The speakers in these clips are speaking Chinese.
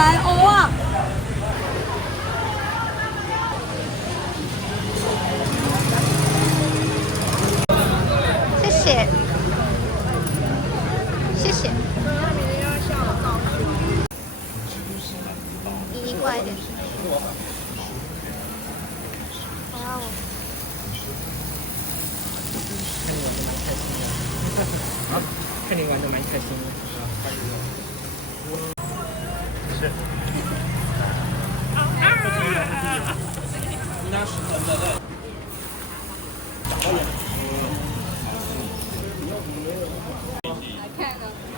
来欧啊！谢谢，谢谢。你过来一点。哇哦！看你玩的蛮开心的。是。那是真的。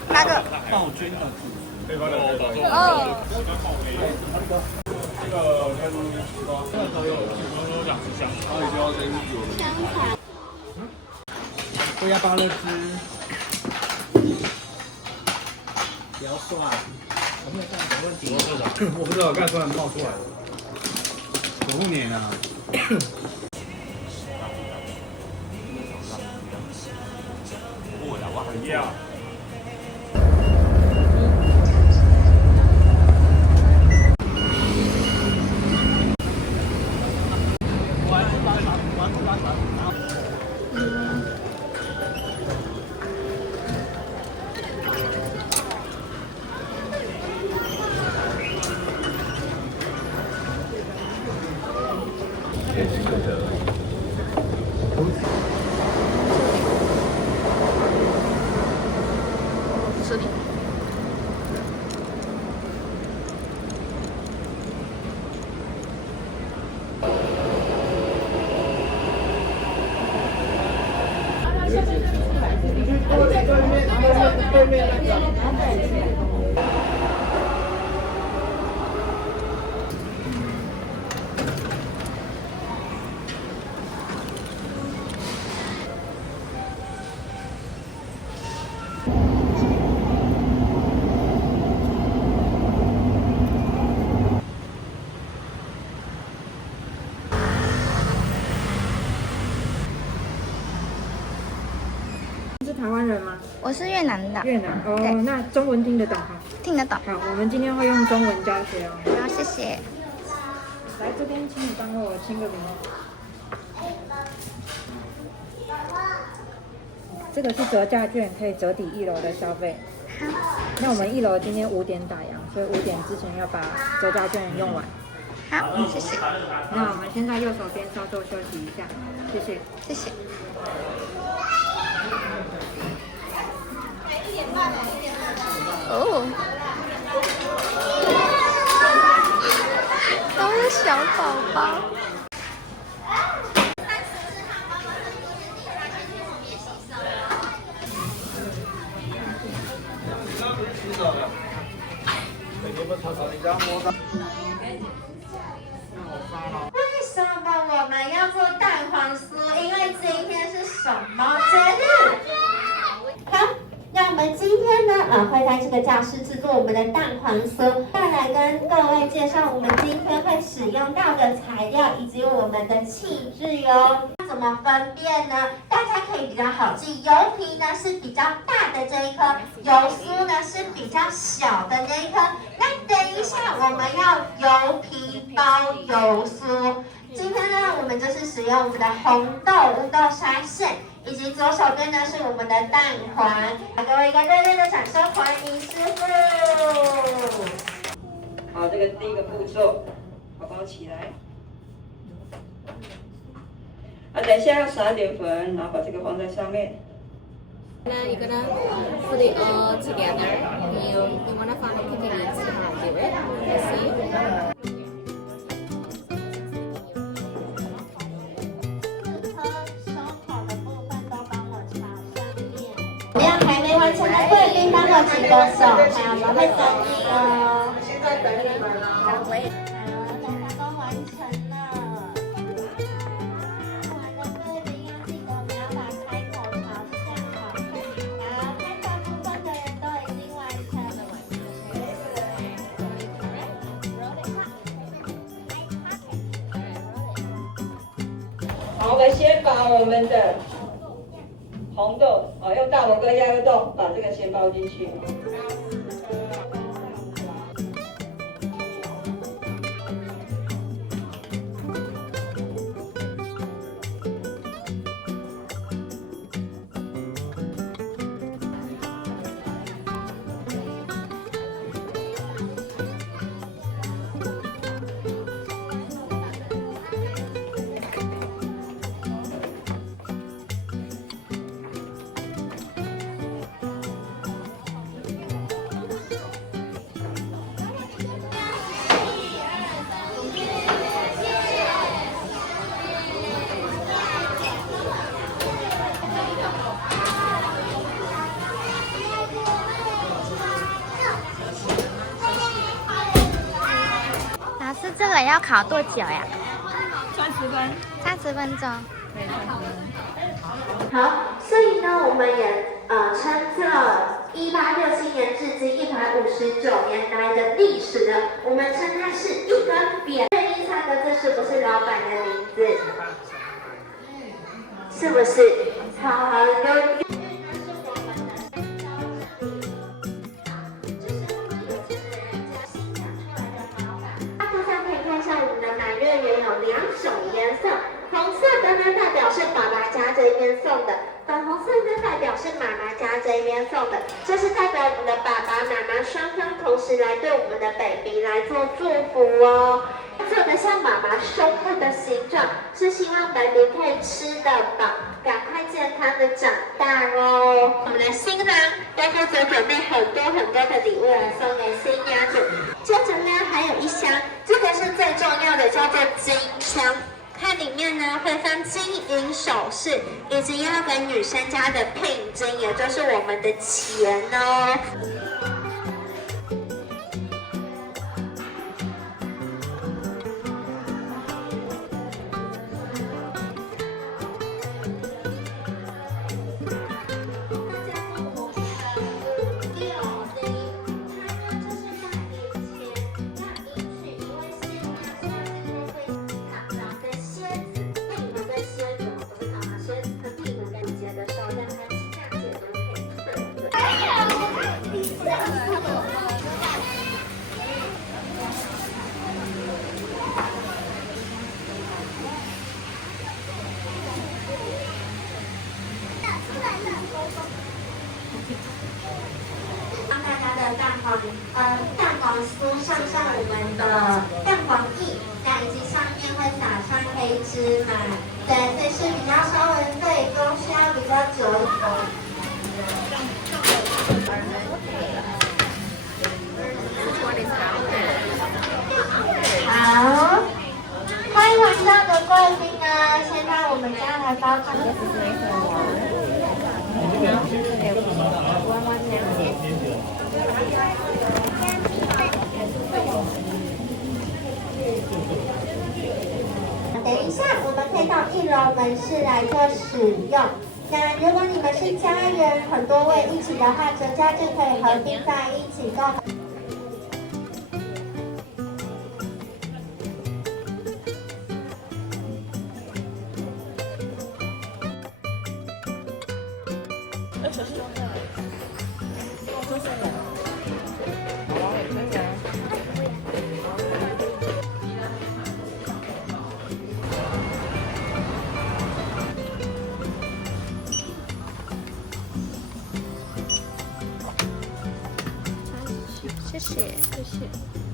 哪个？暴君的主。对方的哦。这个跟这个都有两只香肠，然后也就香肠。龟鸭芭乐汁。不要算，我没有看什么问题。我不知道，我刚才突然冒出来了。守护年啊！我很要。这里。是台湾人吗？我是越南的。越南哦，对那中文听得懂哈？听得懂。好，我们今天会用中文教学哦。好，谢谢。来这边，请你帮我签个名。这个是折价券，可以折抵1楼的消费。好。那我们1楼今天5点打烊，所以5点之前要把折价券用完。好，谢谢。那我们先在右手边稍作休息一下，谢谢。谢谢。哦，都是小宝宝。为什么我们要做蛋黄酥？因为今天是什么节日？好，那我们今天呢，会在这个教室制作我们的蛋黄酥。再来跟各位介绍我们今天会使用到的材料以及我们的器具哟。怎么分辨呢？大家可以比较好记，油皮呢是比较大的这一颗，油酥呢是比较小的那一颗。那等一下我们要油皮包油酥。今天呢，我们就是使用我们的红豆乌豆沙馅，以及左手边呢是我们的蛋黄。给各位一个热烈的掌声，欢迎师傅。好，这个第一个步骤，宝宝起来。等一下要撒一点粉，然后把这个放在上面。Then you're gonna put it all together. You wanna follow cooking and see how I do it. You see? 还没完成的贵宾，帮我举个手，好，我们会等你哦。现在等你们了。好，大家都完成了。完的贵宾要记得我们要把开口朝向好看。好，开口部分的人都已经完成了。好，我们先把我们的红豆，用大火锅压个洞，把这个先包进去。本要烤多久呀30分。 ？30分钟。对，30分。好，所以呢，我们也称这1867年至今159年来的历史呢，我们称它是一根扁。愿意猜的这是不是老板的名字？是不是？好，有。满月圆有2种颜色，红色的呢代表是爸爸家这边送的，粉红色呢代表是妈妈家这边送的，这是代表我们的爸爸妈妈双方同时来对我们的 baby 来做祝福哦。做的像妈妈胸部的形状，是希望 baby 可以吃得饱，赶快健康的长大哦。我们的新郎要负责准备很多的礼物来送给新娘子。接着呢，还有一箱，这个是最重要的，叫做金箱。它里面呢会放金银首饰，以及要给女生家的聘金，也就是我们的钱哦。蛋黄酥上我们的蛋黄液，那以及上面会撒上黑芝麻，对，所以是比较稍微对工需要比较久一点。好，欢迎晚上的贵宾啊！现在我们家来包场。等一下，我们可以到1楼门市来做使用。那如果你们是家人很多位一起的话，折价就可以合并在一起购买。谢谢。